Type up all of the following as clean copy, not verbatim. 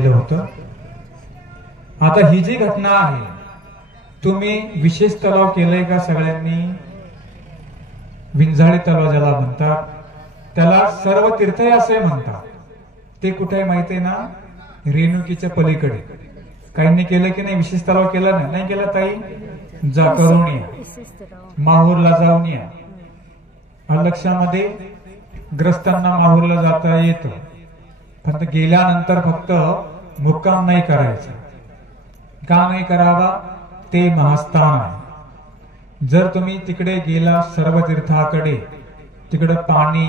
केलं होतं। आता ही जी घटना आहे, तुम्ही विशेष तलाव केलंय का सगळ्यांनी? विंझाळे तलाव ज्याला म्हणतात, त्याला सर्व तीर्थ असे म्हणतात। ते कुठे माहिती आहे ना? रेणुकीच्या पलीकडे। काहींनी केलं की नाही? विशेष तलाव केला नाही? नाही केला ताई? जा करून या, माहूरला जाऊन या। लक्षामध्ये ग्रस्तांना माहूरला जाता येतं, पण गेल्यानंतर फक्त मुक्काम नाही करायचा। का नाही करावा? ते महास्थान आहे। जर तुम्ही तिकडे गेला सर्व तीर्थाकडे, तिकडे पाणी,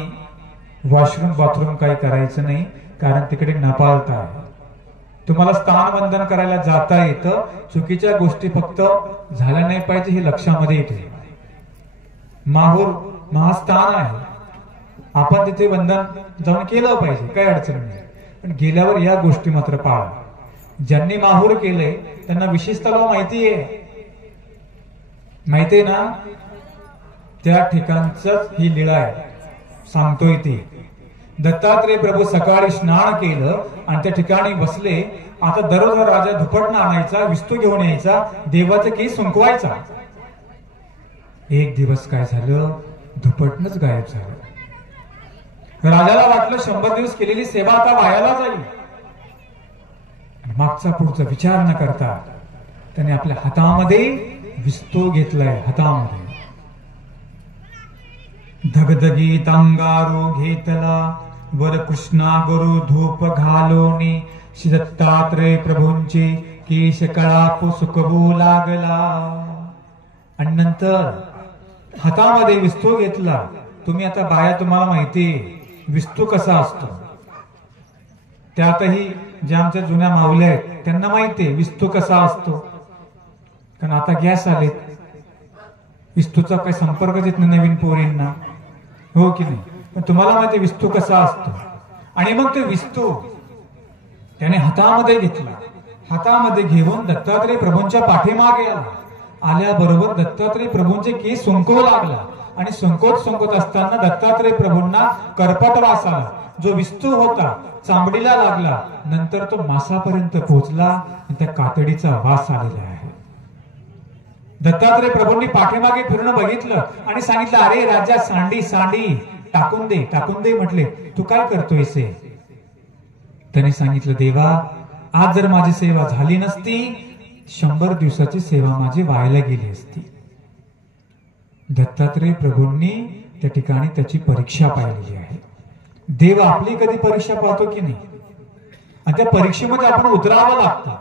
वॉशरूम, बाथरूम काही करायचं नाही, कारण तिकडे नपालता आहे। तुम्हाला स्थान वंदन करायला जाता येतं, चुकीच्या गोष्टी फक्त झाल्या नाही पाहिजे हे लक्षामध्ये येते। माहूर महास्थान आहे, आपण तिथे वंदन जाऊन केलं पाहिजे, काही अडचण नाही, पण गेल्यावर या गोष्टी मात्र पाळा। ज्यांनी माहूर केलंय त्यांना विशेष तलाव माहिती आहे, माहितीये ना? त्या ठिकाणच ही लीळा आहे, सांगतोय ती। दत्तात्रेय प्रभू सकाळी स्नान केलं आणि त्या ठिकाणी बसले। आता दररोज राजा धुपटणं आणायचा, विस्तू घेऊन यायचा, देवाचा केस सुंकवायचा। एक दिवस काय झालं? धुपटणच गायब झालं। राजाला वाटलं 100 दिवस केलेली सेवा आता वायाला जाईल। मागचा पुढचा विचार न करता त्याने आपल्या हातामध्ये विस्तू घेतलाय, हातामध्ये धगधगीत अंगारू घेतला, वर कृष्णा गुरु धूप घालोनी, श्री दत्तात्रेय प्रभूंचे केश कळाप सुकवू लागला। आणि नंतर हातामध्ये विस्तू घेतला। तुम्ही आता बाया, तुम्हाला माहिती विस्तू कसा असतो, त्यातही ज्या आमच्या जुन्या माऊल्या आहेत त्यांना माहितीये विस्तू कसा असतो, कारण आता गॅस आलेत, विस्तूचा काही संपर्क येत नाही नवीन पोरींना, हो की नाही? पण तुम्हाला माहिती विस्तू कसा असतो। आणि मग ते विस्तू त्याने हातामध्ये घेतला, हातामध्ये घेऊन दत्तात्रेय प्रभूंच्या पाठीमागे आला। आल्याबरोबर दत्तात्रेय प्रभूंचे केस सुंकवू लागला, आणि संकोत असताना दत्तात्रेय प्रभूंना करपट वास आला। जो विस्तू होता चांबडीला लागला, नंतर तो मासापर्यंत पोहोचला, आणि त्या कातडीचा वास आलेला आहे। दत्तात्रेय प्रभूंनी पाठीमागे फिरून बघितलं आणि सांगितलं, अरे राजा, सांडी सांडी टाकून दे, टाकून दे म्हटले। तू काय करतोयस? त्याने सांगितलं, देवा, आज जर माझी सेवा झाली नसती, 100 दिवसाची सेवा माझी वायाला गेली असती। दत्तात्रेय प्रभूंनी त्या ठिकाणी त्याची परीक्षा पाहिलेली आहे। देव आपली कधी परीक्षा पाहतो की नाही? आणि त्या परीक्षेमध्ये आपण उतरावं लागतं,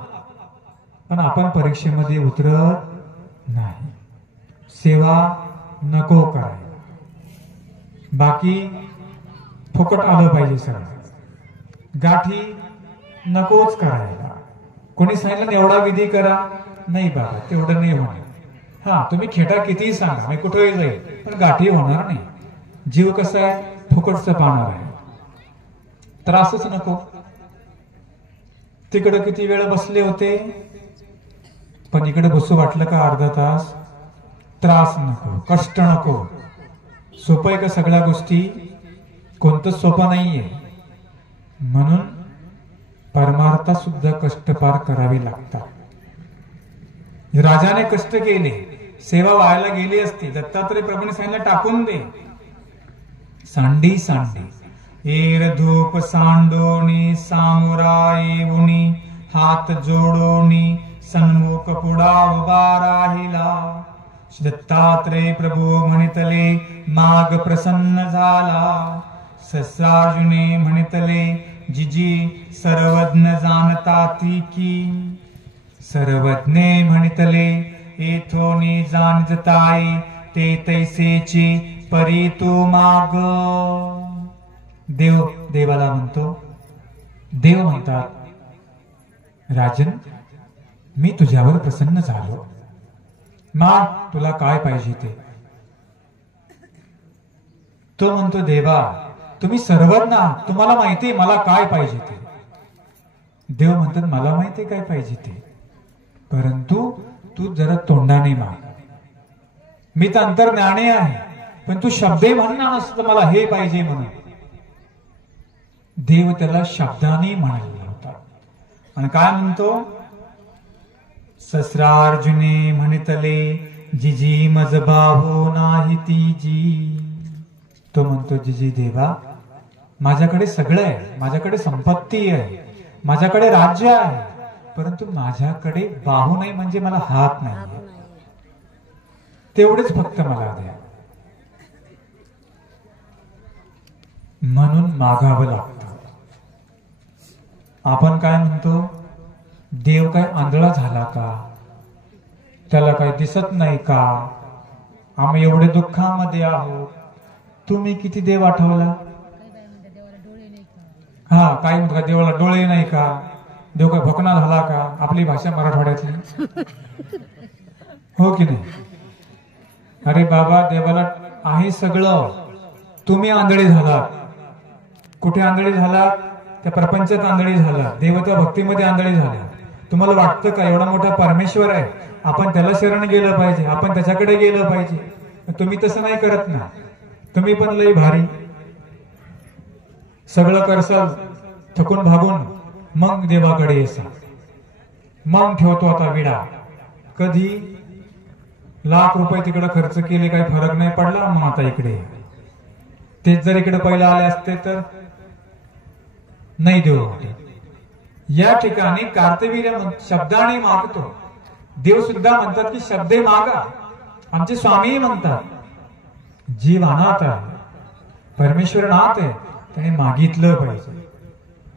पण आपण परीक्षेमध्ये उतरत नाही। सेवा नको करायला, बाकी फुकट आलं पाहिजे सगळं, गाठी नकोच करायला। कोणी सांगितलं एवढा विधी करा, नाही बाबा तेवढं नाही होणार। हा, तुम्ही खेटा कितीही सांगा, मी कुठेही जाईल, पण गाठी होणार नाही। जीव कसा आहे? फुकटचं पाहणार आहे, त्रासच नको। तिकडे किती वेळ बसले होते, पण इकडे बसू वाटलं का अर्धा तास? त्रास नको, कष्ट नको। सोपं आहे का सगळ्या गोष्टी? कोणतंच सोपं नाहीये। म्हणून परमार्थात सुद्धा कष्ट पार करावे लागतात। राजाने कष्ट केले, सेवा व्हायला गेली असती। दत्तात्रेय प्रभूने सांगितलं, टाकून दे। सांडी सांडी एर धूप सांडोनी, सामुराई उनी हात जोडोनी, सन्मुख पुढा उभा राहिला। दत्तात्रेय प्रभू म्हणितले, माग प्रसन्न झाला। सहस्रार्जुने म्हणितले, जिजी सर्वज्ञ जाणता ती की। सर्वज्ञे म्हणितले, येथोनी जाणताई, ते तैसेची परी तू माग। देव देवाला म्हणतो, देव म्हणतात, राजन, मी तुझ्यावर प्रसन्न झालो, माग तुला काय पाहिजे ते। तो म्हणतो, देवा तुम्ही सर्वज्ञ, तुम्हाला माहिती मला काय पाहिजे ते। देव म्हणतात, मला माहिती काय पाहिजे ते, परंतु तू जरा तोंडाने माग। मी तर अंतर्ज्ञानी आहे, पण तू शब्दे म्हणणार नसतं मला हे पाहिजे म्हणून। देव त्याला शब्दाने म्हणायला होता, आणि काय म्हणतो, सहस्रार्जुने म्हणितले जिजी मज बाहो नाही तीजी. तो म्हणतो जिजी देवा, माझ्याकडे सगळं आहे, माझ्याकडे संपत्ती आहे, माझ्याकडे राज्य आहे, परंतु माझ्याकडे बाहू नाही, म्हणजे मला हात नाही. तेवढेच फक्त मला द्या. म्हणून मागावं लागतं. आपण काय म्हणतो, देव काय आंधळा झाला का, त्याला काही दिसत नाही का, आम्ही एवढे दुःखामध्ये आहोत, तुम्ही किती देव आठवला. हा, काय म्हणतो का, देवाला डोळे नाही का, देव काय भोकणा झाला का, आपली भाषा मराठवाड्यातली, हो की नाही. अरे बाबा, देवाला आहे सगळं, तुम्ही आंधळे झालात. कुठे आंधळे झालात, त्या प्रपंचात आंधळे झाला, देवता भक्तीमध्ये आंधळे झाला. तुम्हाला वाटतं का एवढा मोठा परमेश्वर आहे, आपण त्याला शरण गेलं पाहिजे, आपण त्याच्याकडे गेलं पाहिजे. तुम्ही तसं नाही करत ना. तुम्ही पण लई भारी सगळं करसाल, थकून भागून, मग देवाकडे येसाल, मग ठेवतो आता विडा. कधी लाख रुपये तिकडे खर्च केले, काही फरक नाही पडला, मग आता इकडे. तेच जर इकडे पहिला आले असते तर नाही देव. या ठिकाणी कार्तवीर्य शब्दाने मागतो. देव सुद्धा म्हणतात की शब्दे मागा. आमचे स्वामी म्हणतात जीव अनाथ आहे, परमेश्वर नाथ आहे, त्याने मागितलं पाहिजे.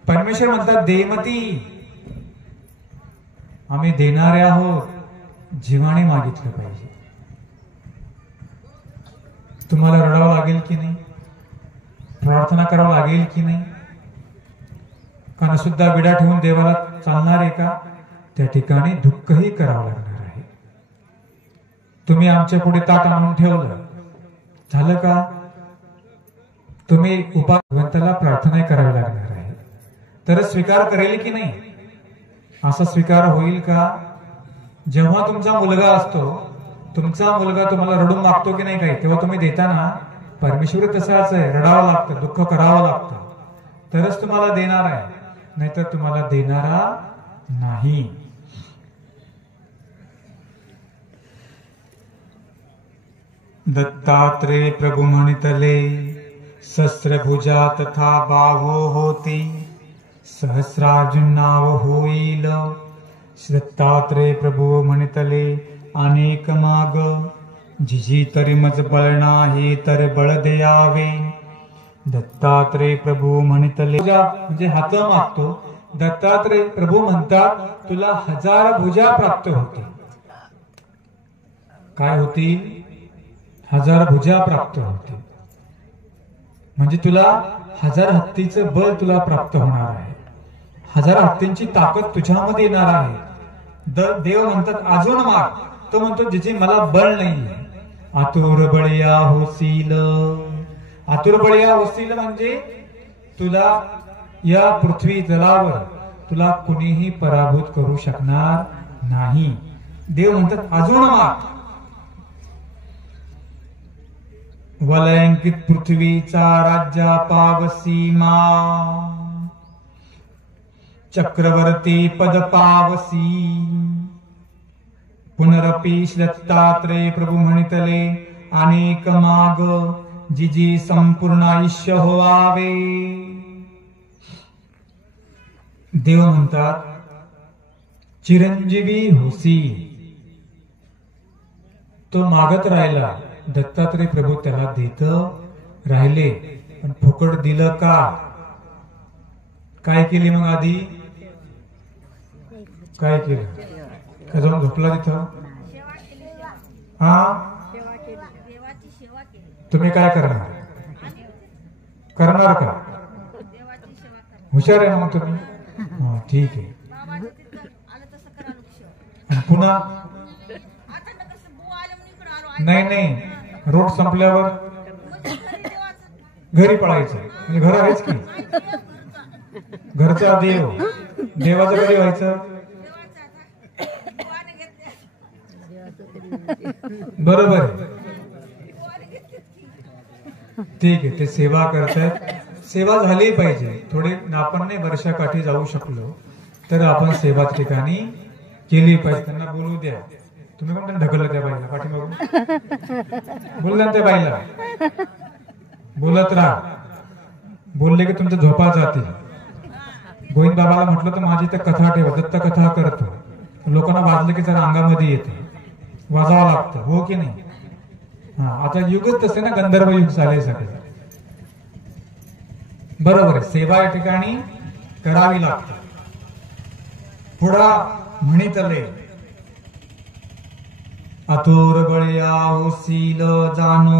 परमेश्वर म्हणतात देमती, आम्ही देणारे आहोत, जीवाने मागितलं पाहिजे. तुम्हाला रडावं लागेल की नाही, प्रार्थना करावं लागेल की नाही, कारण सुद्धा विडा ठेवून देवाला चालणार आहे का, त्या ठिकाणी दुःखही करावं लागणार आहे. तुम्ही आमच्या पुढे ताट आणून ठेवलं, झालं का, तुम्ही भगवंताला प्रार्थना करावी लागणार आहे, तरच स्वीकार करेल की नाही. असा स्वीकार होईल का, जेव्हा तुमचा मुलगा असतो, तुमचा मुलगा तुम्हाला रडून मागतो की नाही काही, तेव्हा तुम्ही देताना परमेश्वर तसाच आहे, रडावं लागतं, दुःख करावं लागतं, तरच तुम्हाला देणार आहे, नाहीतर तुम्हाला देणारा नाही. दत्तात्रेय प्रभू म्हणितले सहस्रभुजा तथा बाहो होती, सहस्रार्जुन नाव होईल. दत्तात्रेय प्रभू म्हणितले अनेक माग, जिजी तरी मज बळ नाही तर बळ द्यावे. दत्तात्रेय प्रभू म्हणितले म्हणजे हात मागतो. दत्तात्रेय प्रभू म्हणतात तुला 1000 भुजा प्राप्त होतील. काय होतील, 1000 भुजा प्राप्त होतील. म्हणजे तुला 1000 हत्तीचं बळ तुला प्राप्त होणार आहे, 1000 हत्तींची ताकद तुझ्यामध्ये येणार आहे. देव म्हणतात अजून माग. तो म्हणतो जिची मला बळ नाहीये. आतुर बळया होशील. आतुर बळया होशील म्हणजे तुला या पृथ्वी जलावर तुला कुणीही पराभूत करू शकणार नाही. देव म्हणतात अजून माग. वलंकित पृथ्वीचा राज्या पावसीमा, चक्रवर्ती पद पावसी. पुनरपि दत्तात्रेय प्रभू म्हणितले अनेक माग, जिजी संपूर्ण आयुष्य होवावे. देव म्हणतात चिरंजीवी होसी. तो मागत राहिला, दत्तात्रेय प्रभू त्याला देत राहिले, पण फुकट दिलं का. काय केली मग आधी, काय केलं, का जाऊन झोपला तिथं. हा, तुम्ही काय करणार, करणार का, हुशार आहे मग तुम्ही. हा ठीक आहे. पुन्हा नाही नाही, रोड संपल्यावर घरी पळायचं, म्हणजे घर आहेच की. घरचा देव, देवाचं कधी व्हायचं. बरोबर, ठीक आहे. ते सेवा करतात, सेवा झाली पाहिजे. थोडी आपण नाही वर्षाकाठी जाऊ शकलो, तर आपण सेवा ठिकाणी केली पाहिजे. त्यांना बोलू द्या. तुम्ही कोण त्यांना ढकललं त्या बाईला पाठीमागून? बोलला त्या बाईला, बोलत राहा. बोलले की तुमच्या झोपा जाते. गोविंद बाबाला म्हटलं तर माझी तर कथा ठेवा, दत्त कथा करतो. लोकांना वाजलं की जरा अंगामध्ये येते, वाजावं लागतं, हो की नाही? हा, आता युगच तसे ना, गंधर्व युग झाले सगळे. बरोबर आहे, सेवा या ठिकाणी करावी लागते. पुढा म्हणितले आतुर बळया होसील जाणो.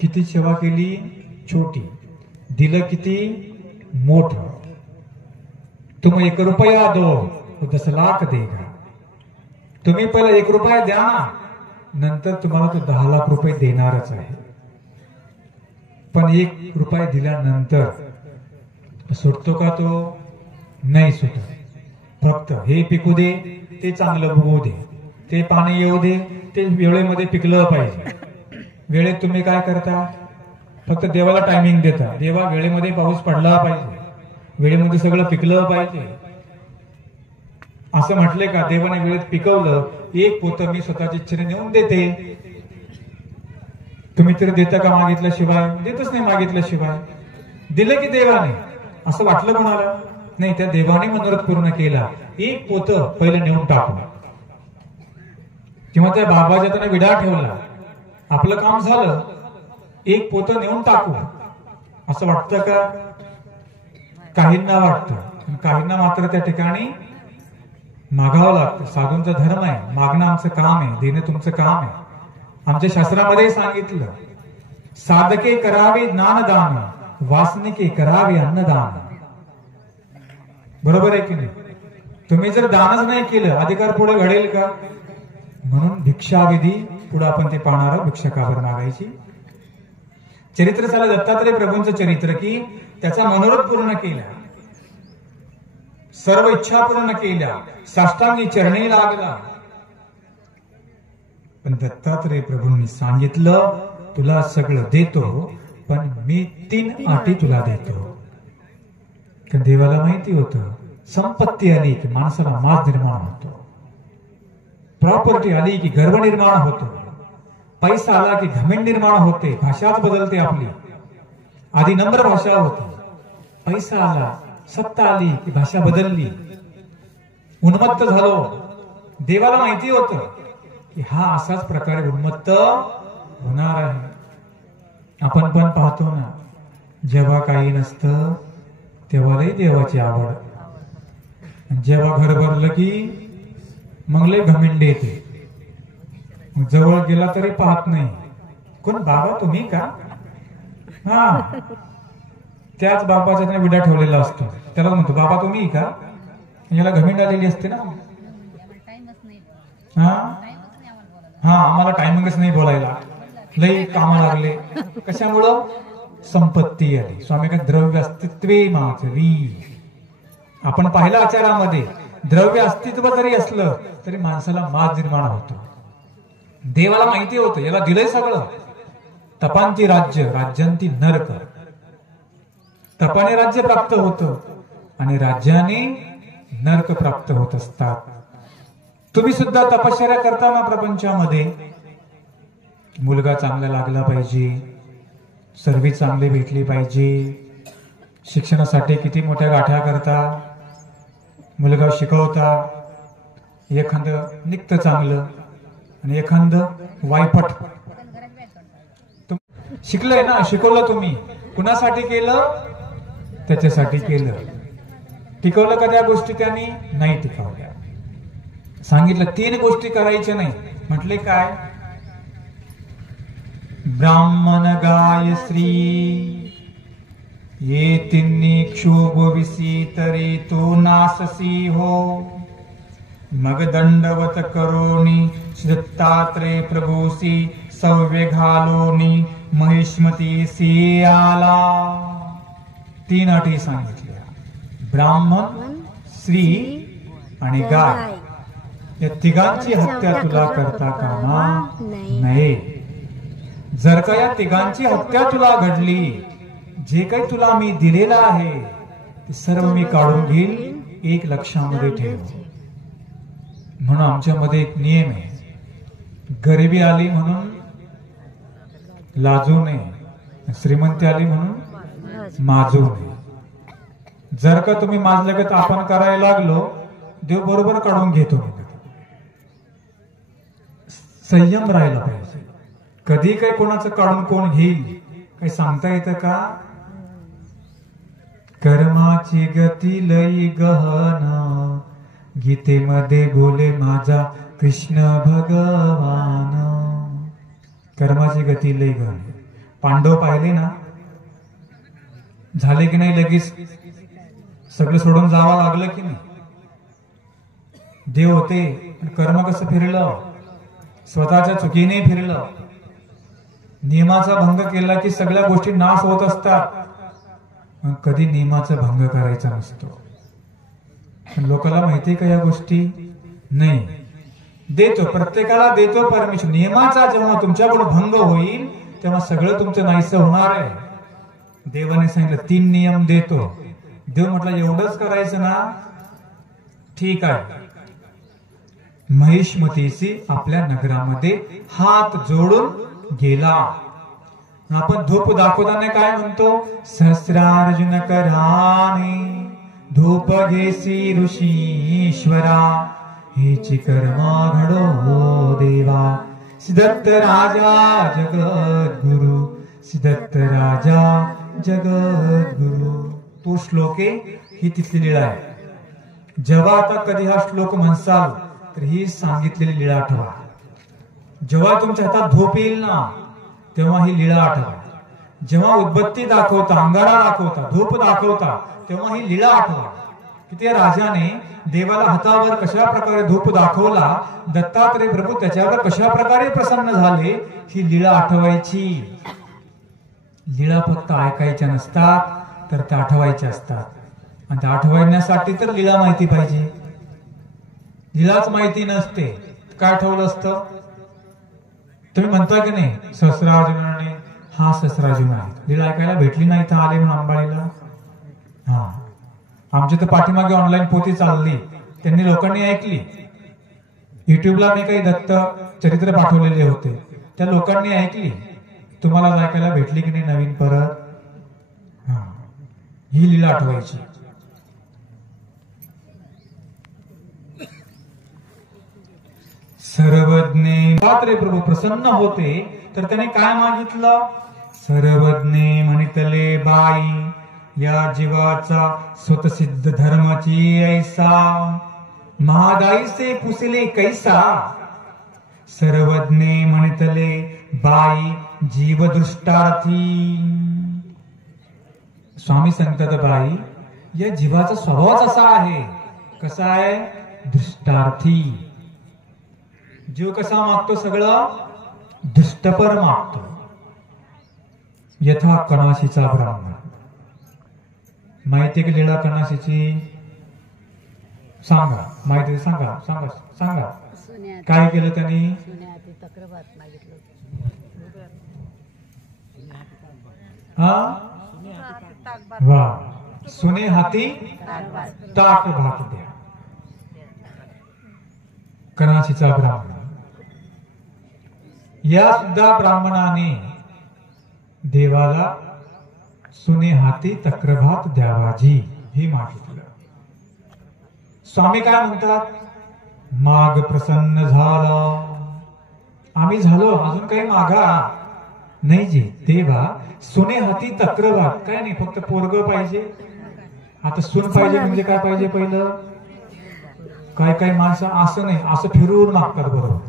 किती सेवा केली छोटी, दिलं किती मोठ. तुम 1 रुपया दो तो 10 लाख देगा. तुम्ही पहिला 1 रुपया द्या, नंतर तुम्हाला तो 10 लाख रुपये देणारच आहे. पण 1 रुपया दिल्यानंतर सुटतो का तो? नाही सुटत. फक्त हे पिकू दे, ते चांगलं बघू दे, ते पाणी येऊ दे, ते वेळेमध्ये पिकलं पाहिजे. वेळेत तुम्ही काय करता? फक्त देवाला टायमिंग देता. देवा वेळेमध्ये पाऊस पडला पाहिजे, वेळेमध्ये सगळं पिकलं पाहिजे असं म्हटले का? देवाने वेळेत पिकवलं. 1 पोतं मी स्वतःच्या इच्छेने नेऊन देते. तुम्ही तरी देता का मागितल्याशिवाय? देतच नाही मागितल्याशिवाय. दिलं की देवाने, असं वाटलं कोणाला? नाही, त्या देवाने मनोरथ पूर्ण केला. 1 पोतं पहिलं नेऊन टाकू, किंवा त्या बाबाच्या त्याने विडा ठेवला, आपलं काम झालं. 1 पोतं नेऊन टाकू असं वाटतं का? काहींना वाटतं. काहींना मात्र त्या ठिकाणी मागावं लागतं. साधूंचा धर्म आहे, मागणं आमचं काम आहे, देणं तुमचं काम आहे. आमच्या शास्त्रामध्ये सांगितलं, साधके करावे ज्ञानदान, वासनिके करावे अन्नदान. बरोबर आहे की नाही? तुम्ही जर दानच नाही केलं, अधिकार पुढे घडेल का? म्हणून भिक्षाविधी पुढे आपण ते पाहणार आहोत. भिक्षा का बरं मागायची? चरित्र झालं दत्तात्रय प्रभूंचं चरित्र, की त्याचा मनोरथ पूर्ण केला, सर्व इच्छा पूर्ण केल्या, साष्टांगी चरणी लागला. पण दत्तात्रय प्रभूंनी सांगितलं, तुला सगळं देतो, पण मी 3 अटी तुला देतो. कारण देवाला माहिती होतं, संपत्ती आली की माणसाला माज निर्माण होतो, प्रॉपर्टी आली की गर्व निर्माण होतो, पैसा आला की घमेंड निर्माण होते, भाषाच बदलते आपली. आधी नम्र भाषा होती, पैसा आला, सत्ता आली की भाषा बदलली, उन्मत्त झालो. देवाला माहिती होतं की हा असाच प्रकारे उन्मत्त होणार आहे. आपण पण पाहतो ना, जेव्हा काही नसतं तेव्हा देवाची आवड, जेव्हा घर भरलं की मग लय घमेंड येते. जवळ गेला तरी पाहत नाही. कोण? बाबा तुम्ही का? हा, त्याच बाबाच्या त्याने विडा ठेवलेला असतो, त्याला म्हणतो बाबा तुम्ही का? याला घमेंड आलेली असते ना. हा हा, आम्हाला टायमिंगच नाही बोलायला, लई काम लागले. कशामुळं? संपत्ती आली. स्वामी का द्रव्य अस्तित्वे माचवी. आपण पाहिलं आचारामध्ये, द्रव्य अस्तित्व जरी असलं तरी माणसाला माज निर्माण होतो. देवाला माहिती होतं याला दिलंय सगळं. तपांती राज्य, राज्यांती नरक. तपाने राज्य प्राप्त होतं आणि राज्याने नरक प्राप्त होत असतात. तुम्ही सुद्धा तपश्चर्या करताना प्रपंचामध्ये मुलगा चांगला लागला पाहिजे, सर्व्हिस चांगली भेटली पाहिजे, शिक्षणासाठी किती मोठ्या गाठ्या करता, मुलगा शिकवता, एखादं निघतं चांगलं आणि एखादं वायपट. शिकलंय ना, शिकवलं तुम्ही, कुणासाठी केलं? त्याच्यासाठी केलं. टिकवलं का त्या गोष्टी? त्यांनी नाही टिकवल्या. सांगितलं 3 गोष्टी करायच्या नाही. म्हटले काय? ब्राह्मण गाय श्री ये तिन्ही क्षोभ विसी तरी तो नाससी हो. मग दंडवत करोनी दत्तात्रय प्रभूसी सव्य घालोनी महिष्मती सी आला. 3 अटी सांगितल्या. ब्राह्मण, स्त्री आणि गाय, या तिघांची हत्या तुला करता कामा नये. जर का या तिघांची हत्या तुला घडली, जे काही तुला मी दिलेलं आहे ते सर्व मी काढून घेईल एक लक्षामध्ये ठेव. म्हणून आमच्यामध्ये एक नियम आहे, गरिबी आली म्हणून लाजू नये, श्रीमंती आली म्हणून माजू नये. जर का तुम्ही माजलं तर आपण करायला लागलो, देव बरोबर काढून घेतो. संयम राहायला पाहिजे. कधी काही कोणाचं काढून कोण घेईल काही सांगता येतं का? कर्माची गती लई गहन, गीतेमध्ये बोले माझा कृष्ण भगवान. कर्माची गती लई गहन. पांडव पाहिले ना, झाले की नाही लगेच सगळं सोडून जावं लागलं की नाही? देव होते, कर्म कसं फिरलं? स्वतःच्या चुकीने फिरलं. नियमाचा भंग केला की सगळ्या गोष्टी नाश होत असतात. कधी नियमाचा भंग करायचा नसतो. पण लोकांना माहिती का या गोष्टी? नाही. देतो, प्रत्येकाला देतो परमेश्वर. नियमाचा जेव्हा तुमच्याकडून भंग होईल तेव्हा सगळं तुमचं नाहीसं होणार आहे. देवाने सांगितलं 3 नियम देतो. देव म्हटलं एवढंच करायचं ना, ठीक आहे. महिष्मतीशी आपल्या नगरामध्ये हात जोडून गेला. आपण धूप दाखवताना काय म्हणतो? सहस्रार्जुन कराने धूप घेसी ऋषीश्वरा, हेची कर्म घडो हो देवा. सिद्धत्त राजा जगद्गुरु, सिद्धत्त राजा जगद्गुरु. तो श्लोक ही तिथली लीळा आहे. जेव्हा आता कधी हा श्लोक म्हणसाल तर ही सांगितलेली लीळा आठवा. जेव्हा तुमच्या हातात धूप येईल ना तेव्हा ही लीळा आठवा. जेव्हा उदबत्ती दाखवता, अंगारा दाखवता, धूप दाखवता तेव्हा ही लीळा आठवा की त्या राजाने देवाला हातावर कशा प्रकारे धूप दाखवला, दत्तात्रय प्रभू त्याच्यावर कशा प्रकारे प्रसन्न झाले, ही लीळा आठवायची. लीळा फक्त ऐकायच्या नसतात तर त्या आठवायच्या असतात. आणि त्या आठवण्यासाठी तर लीळा माहिती पाहिजे. लीळाच माहिती नसते काय आठवलं असतं? तुम्ही म्हणता की नाही सहस्रार्जुनाने, हा सहस्रार्जुन आहे. लीळा ऐकायला भेटली नाही तर आले म्हणून अंबाळीला. हा, आमच्या तर पाठीमागे ऑनलाईन पोथी चालली, त्यांनी लोकांनी ऐकली. युट्यूबला मी काही दत्त चरित्र पाठवलेले होते, त्या लोकांनी ऐकली. तुम्हाला ऐकायला भेटली की नाही नवीन परत? हा, ही लीळा आठवायची. सर्वज्ञ दत्तात्रय प्रभू प्रसन्न होते तर त्याने काय मागितलं? सर्वज्ञ म्हणितले बाई, या जीवाचा स्वतसिद्ध धर्माची ऐसा, महादाईसे पुसले कैसा. सर्वज्ञ म्हणितले बाई, जीव दृष्टार्थी. स्वामी सांगतात बाई, या जीवाचा स्वभावच असा आहे. कसा आहे? दृष्टार्थी. जीव कसा मागतो? सगळं दुष्टपर मागतो. यथा कणाशीचा ब्राह्मण. माहिती की लीळा कणाशीची? सांगा, माहिती सांगा, सांगा, सांगा. काय केलं त्यांनी? हा, वा, सुने हाती ताक भात द्या. कणाशीचा ब्राह्मण. या सुद्धा ब्राह्मणाने देवाला सुने हाती तक्रभात द्यावाजी ही मागितलं. स्वामी काय म्हणतात? माग प्रसन्न झाला. आम्ही झालो, अजून काही मागा नाही. जी देवा सुने हाती तक्रभात. काय नाही, फक्त पोरग पाहिजे. आता सून पाहिजे म्हणजे काय पाहिजे? पहिलं काय काय माणसं असं नाही, असं फिरून मागतात. बरोबर,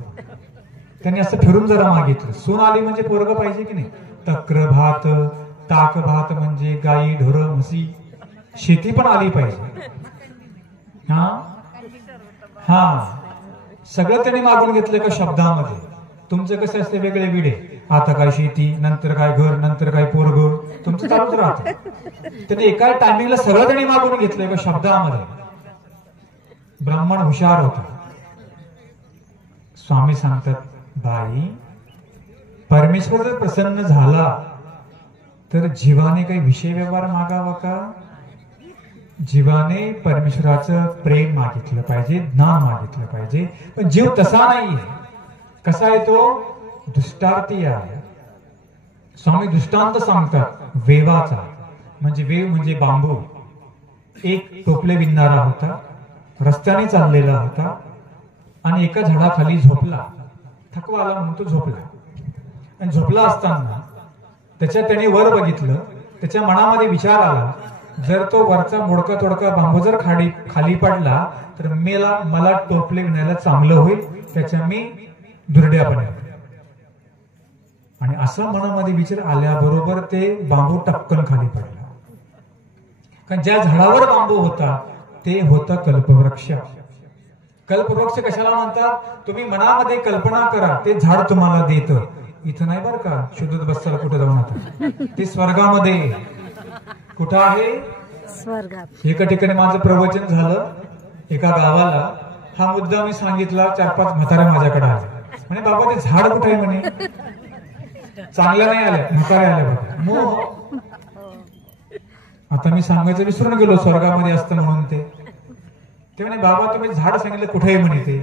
त्यांनी असं फिरून जरा मागितलं. सून आली म्हणजे पोरग पाहिजे की नाही? तक्र भात, ताक भात म्हणजे गाई ढोर म्हशी, शेती पण आली पाहिजे. हा हा, सगळं त्यांनी मागून घेतलं का शब्दामध्ये. तुमचं कसं असते वेगळे विडे, आता काय शेती, नंतर काय घर, नंतर काय पोरग, तुमचं चालूच राहतं. त्यांनी एका टायमिंगला सगळं त्यांनी मागून घेतलंय का शब्दामध्ये. ब्राह्मण हुशार होता. स्वामी सांगतात बाई, परमेश्वर जर प्रसन्न झाला तर जीवाने काही विषय व्यवहार मागावा का? जीवाने परमेश्वराचं प्रेम मागितलं पाहिजे, ज्ञान मागितलं पाहिजे. पण जीव तसा नाहीये. कसा आहे तो? दुष्टार्थी आहे. स्वामी दृष्टांत सांगतात वेवाचा. म्हणजे वेव म्हणजे बांबू. एक टोपले विणणारा होता, रस्त्याने चाललेला होता आणि एका झाडाखाली झोपला. थकवा आला म्हणून तो झोपला. आणि झोपला असताना त्याने वर बघितलं. त्याच्या मनामध्ये विचार आला, जर तो वरचा मोडका तोडका बांबू जर खाली पडला तर मला टोपले विणायला चांगलं होईल, त्याच्या मी दुर्ड्या बनेल. आणि असा मनामध्ये विचार आल्याबरोबर ते बांबू टपकन खाली पडला. कारण ज्या झाडावर बांबू होता ते होता कल्पवृक्ष. कल्पवृक्ष कशाला म्हणतात? तुम्ही मनामध्ये कल्पना करा, ते झाड तुम्हाला देतं. इथं नाही बरं का, शोधत बसताना कुठं जाऊन आता. ते स्वर्गामध्ये. कुठं आहे? स्वर्गात. एका ठिकाणी माझं प्रवचन झालं एका गावाला. हा मुद्दा मी सांगितला. 4-5 म्हाताऱ्या माझ्याकडे आले. म्हणे बाबा ते झाड कुठे आहे म्हणे. चांगल्या नाही आल्या, म्हाताऱ्या आल्या बघा. मोह. आता मी सांगायचं विसरून गेलो स्वर्गामध्ये असतं म्हणून. ते म्हणे बाबा तुम्ही झाड सांगितलं कुठे आहे म्हणे ते.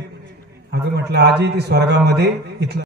अगं म्हटलं आजी ती स्वर्गामध्ये. इथलं